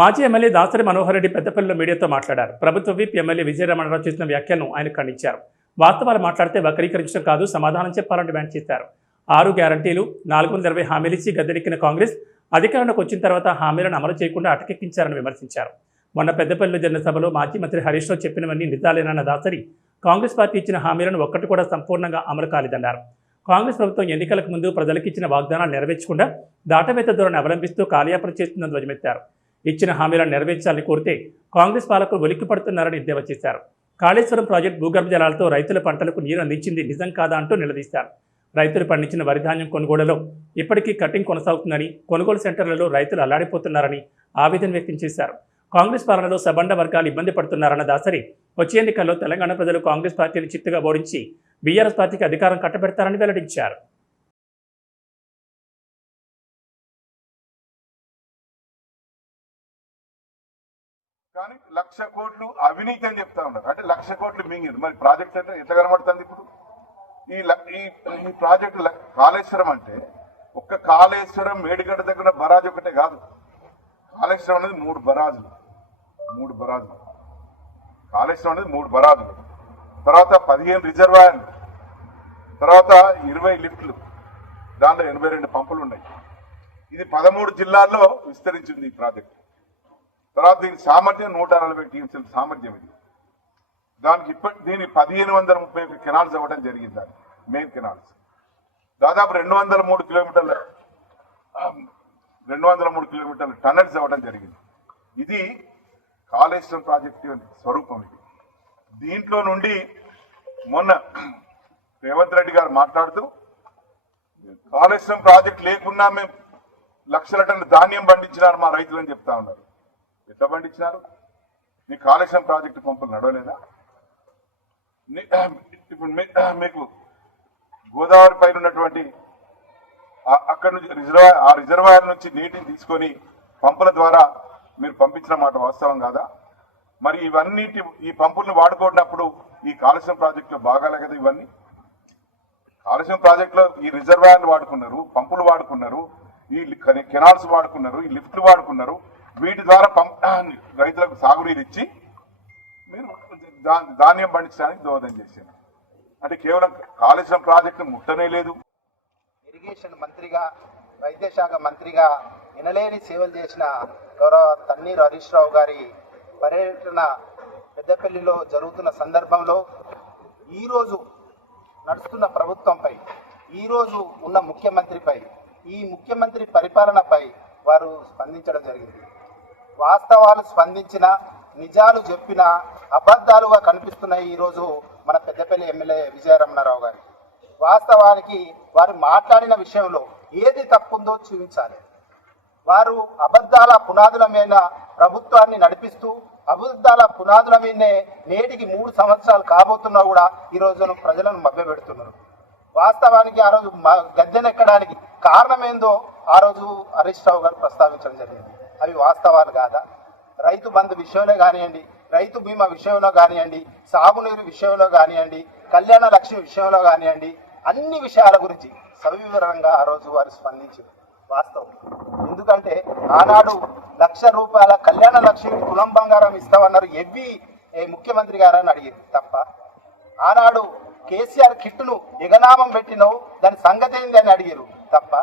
మాజీ ఎమ్మెల్యే దాసరి మనోహర్ రెడ్డి పెద్దపల్లిలో మీడియాతో మాట్లాడారు. ప్రభుత్వ విప్ ఎమ్మెల్యే విజయరమణరావు చేసిన వ్యాఖ్యలను ఆయన ఖండించారు. వాస్తవాలు మాట్లాడితే వక్రీకరించడం కాదు, సమాధానం చెప్పాలని డిమాండ్ చేశారు. 6 గ్యారంటీలు, 420 హామీలిచ్చి గద్దెనెక్కిన కాంగ్రెస్ అధికారంలోకి వచ్చిన తర్వాత హామీలను అమలు చేయకుండా అటకెక్కించారని విమర్శించారు. మొన్న పెద్దపల్లిలో జరిగిన సభలో మాజీ మంత్రి హరీష్ రావు చెప్పినవన్నీ నిజాలేనన్న దాసరి కాంగ్రెస్ పార్టీ ఇచ్చిన హామీలను ఒక్కటి కూడా సంపూర్ణంగా అమలు కాలేదన్నారు. కాంగ్రెస్ ప్రభుత్వం ఎన్నికలకు ముందు ప్రజలకు ఇచ్చిన వాగ్దానాలు నెరవేర్చకుండా దాటవేత ధోరణి అవలంబిస్తూ కాలయాపన చేస్తుందని ధ్వజమెత్తారు. ఇచ్చిన హామీలను నెరవేర్చాలని కోరితే కాంగ్రెస్ పాలకులు ఉలిక్కి పడుతున్నారని ఎద్దేవా చేశారు. కాళేశ్వరం ప్రాజెక్టు భూగర్భ జలాలతో రైతుల పంటలకు నీరు అందించింది నిజం కాదా అంటూ నిలదీశారు. రైతులు పండించిన వరిధాన్యం కొనుగోలులో ఇప్పటికీ కటింగ్ కొనసాగుతుందని, కొనుగోలు సెంటర్లలో రైతులు అల్లాడిపోతున్నారని ఆవేదన వ్యక్తం చేశారు. కాంగ్రెస్ పాలనలో సబండ వర్గాలు ఇబ్బంది పడుతున్నారన్న దాసరి వచ్చే ఎన్నికల్లో తెలంగాణ ప్రజలు కాంగ్రెస్ పార్టీని చిత్తుగా ఓడించి బీఆర్ఎస్ పార్టీకి అధికారం కట్టబెడతారని వెల్లడించారు. కానీ 1,00,000 కోట్లు అవినీతి అని చెప్తా ఉన్నారు. అంటే 1,00,000 కోట్లు మింగింది. మరి ప్రాజెక్ట్ అంటే ఎట్లా కనబడుతుంది? ఇప్పుడు ఈ ప్రాజెక్టు కాళేశ్వరం అంటే ఒక్క కాళేశ్వరం మేడిగడ్డ దగ్గర బరాజ్ ఒకటే కాదు. కాళేశ్వరం అనేది 3 బరాజులు. కాళేశ్వరం అనేది 3 బరాజులు, తర్వాత 15 రిజర్వాయర్లు, తర్వాత 20 లిఫ్ట్లు, దాంట్లో 82 పంపులు ఉన్నాయి. ఇది 13 జిల్లాల్లో విస్తరించింది ఈ ప్రాజెక్టు. తర్వాత దీని సామర్థ్యం 140 టీఎంసీల సామర్థ్యం. ఇది దానికి దీని 1531 కెనాల్స్ అవ్వడం జరిగింది. దాని మెయిన్ కెనాల్స్ దాదాపు 203 కిలోమీటర్ల టన్నల్స్ అవ్వడం జరిగింది. ఇది కాళేశ్వరం ప్రాజెక్టు స్వరూపం. ఇది దీంట్లో నుండి మొన్న రేవంత్ రెడ్డి గారు మాట్లాడుతూ కాళేశ్వరం ప్రాజెక్టు లేకున్నా మేము లక్షల టన్నుల ధాన్యం పండించినారు మా రైతులని చెప్తా ఉన్నారు. ఎట్లా పండించినారు? మీ కాళేశ్వరం ప్రాజెక్టు పంపులు నడవలేదా? ఇప్పుడు మీకు గోదావరి పైన ఉన్నటువంటి అక్కడి నుంచి రిజర్వాయర్ నుంచి నీటిని తీసుకొని పంపుల ద్వారా మీరు పంపించిన మాట వాస్తవం కాదా? మరి ఈ పంపులను వాడుకున్నప్పుడు ఈ కాళేశ్వరం ప్రాజెక్టులో భాగాలే కదా ఇవన్నీ. కాళేశ్వరం ప్రాజెక్టులో ఈ రిజర్వాయర్లు వాడుకున్నారు, పంపులు వాడుకున్నారు, ఈ కెనాల్స్ వాడుకున్నారు, ఈ లిఫ్ట్లు వాడుకున్నారు. వీటి ద్వారా రైతులకు సాగునీరు ఇచ్చి మీరు ధాన్యం పండించడానికి దోహదం చేశారు. అంటే కేవలం కాళేశ్వరం ప్రాజెక్టు ముట్టనే లేదు. ఇరిగేషన్ మంత్రిగా, వైద్య శాఖ మంత్రిగా వినలేని సేవలు చేసిన గౌరవ తన్నీరు హరీష్ రావు గారి పర్యటన పెద్దపల్లిలో జరుగుతున్న సందర్భంలో ఈరోజు నడుస్తున్న ప్రభుత్వంపై, ఈరోజు ఉన్న ముఖ్యమంత్రిపై, ఈ ముఖ్యమంత్రి పరిపాలనపై వారు స్పందించడం జరిగింది. వాస్తవాలు స్పందించిన, నిజాలు చెప్పిన అబద్ధాలుగా కనిపిస్తున్నాయి ఈరోజు మన పెద్దపల్లి ఎమ్మెల్యే విజయరమణారావు గారి. వాస్తవానికి వారు మాట్లాడిన విషయంలో ఏది తప్పుందో చూపించాలి. వారు అబద్ధాల పునాదుల మీద ప్రభుత్వాన్ని నడిపిస్తూ, అబద్ధాల పునాదుల మీదనే నేటికి 3 సంవత్సరాలు కాబోతున్నా కూడా ఈరోజు ప్రజలను మభ్యపెడుతున్నారు. వాస్తవానికి ఆ రోజు గద్దెనెక్కడానికి కారణమేందో ఆ రోజు హరీష్ రావు గారు ప్రస్తావించడం జరిగింది. అవి వాస్తవాలు కాదా? రైతు బంధు విషయంలో కానివ్వండి, రైతు బీమా విషయంలో కానివ్వండి, సాగునీరు విషయంలో కానివ్వండి, కళ్యాణ లక్ష్మి విషయంలో కానివ్వండి, అన్ని విషయాల గురించి సవివరంగా ఆ రోజు వారు స్పందించారు. వాస్తవం. ఎందుకంటే ఆనాడు ₹1,00,000 కళ్యాణ లక్ష్మి తులం బంగారం ఇస్తామన్నారు. ముఖ్యమంత్రి గారని అడిగారు తప్ప. ఆనాడు కేసీఆర్ కిట్టును ఎగనామం పెట్టినవు, దాని సంగతి ఏంది అని అడిగారు తప్ప.